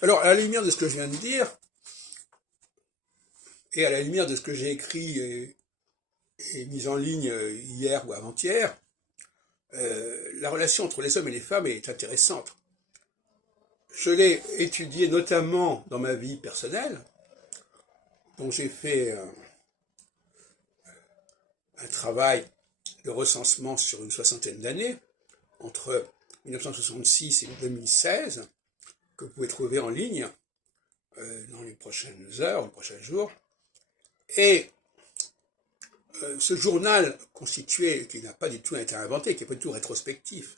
Alors, à la lumière de ce que je viens de dire, et à la lumière de ce que j'ai écrit et mis en ligne hier ou avant-hier, la relation entre les hommes et les femmes est intéressante. Je l'ai étudiée notamment dans ma vie personnelle, dont j'ai fait un travail de recensement sur une soixantaine d'années, entre 1966 et 2016, que vous pouvez trouver en ligne dans les prochaines heures, les prochains jours. Et ce journal constitué, qui n'a pas du tout été inventé, qui n'est pas du tout rétrospectif,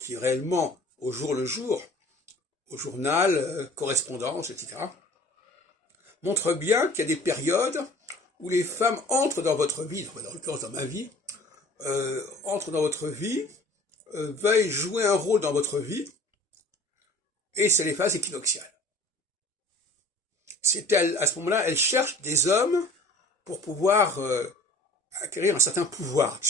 qui est réellement au jour le jour, au journal, correspondance, etc., montre bien qu'il y a des périodes où les femmes entrent dans votre vie, dans l'occurrence dans ma vie, entrent dans votre vie, veuillent jouer un rôle dans votre vie, et c'est les phases équinoxiales. C'est à ce moment-là, elles cherchent des hommes pour pouvoir acquérir un certain pouvoir,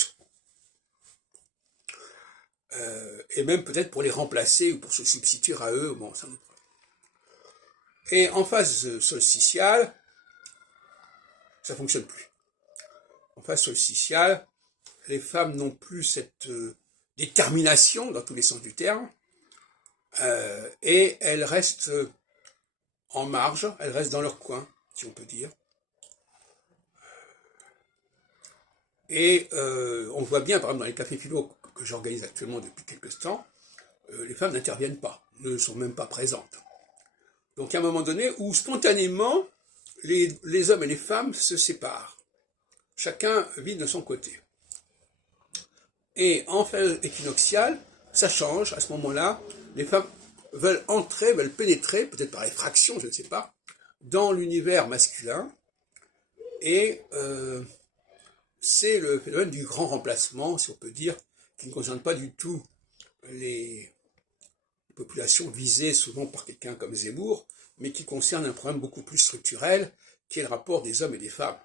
et même peut-être pour les remplacer ou pour se substituer à eux. Bon, ça... Et en phase solsticiale, ça fonctionne plus. En phase solsticiale, les femmes n'ont plus cette détermination dans tous les sens du terme, et elles restent en marge, elles restent dans leur coin, si on peut dire. Et on voit bien, par exemple, dans les cafés philo que j'organise actuellement depuis quelques temps, les femmes n'interviennent pas, ne sont même pas présentes. Donc, il y a un moment donné où, spontanément, les hommes et les femmes se séparent. Chacun vit de son côté. Et en phase équinoxiale, ça change. À ce moment-là, les femmes veulent entrer, veulent pénétrer, peut-être par effraction, je ne sais pas, dans l'univers masculin. Et c'est le phénomène du grand remplacement, si on peut dire, qui ne concerne pas du tout les populations visées souvent par quelqu'un comme Zemmour, mais qui concerne un problème beaucoup plus structurel, qui est le rapport des hommes et des femmes.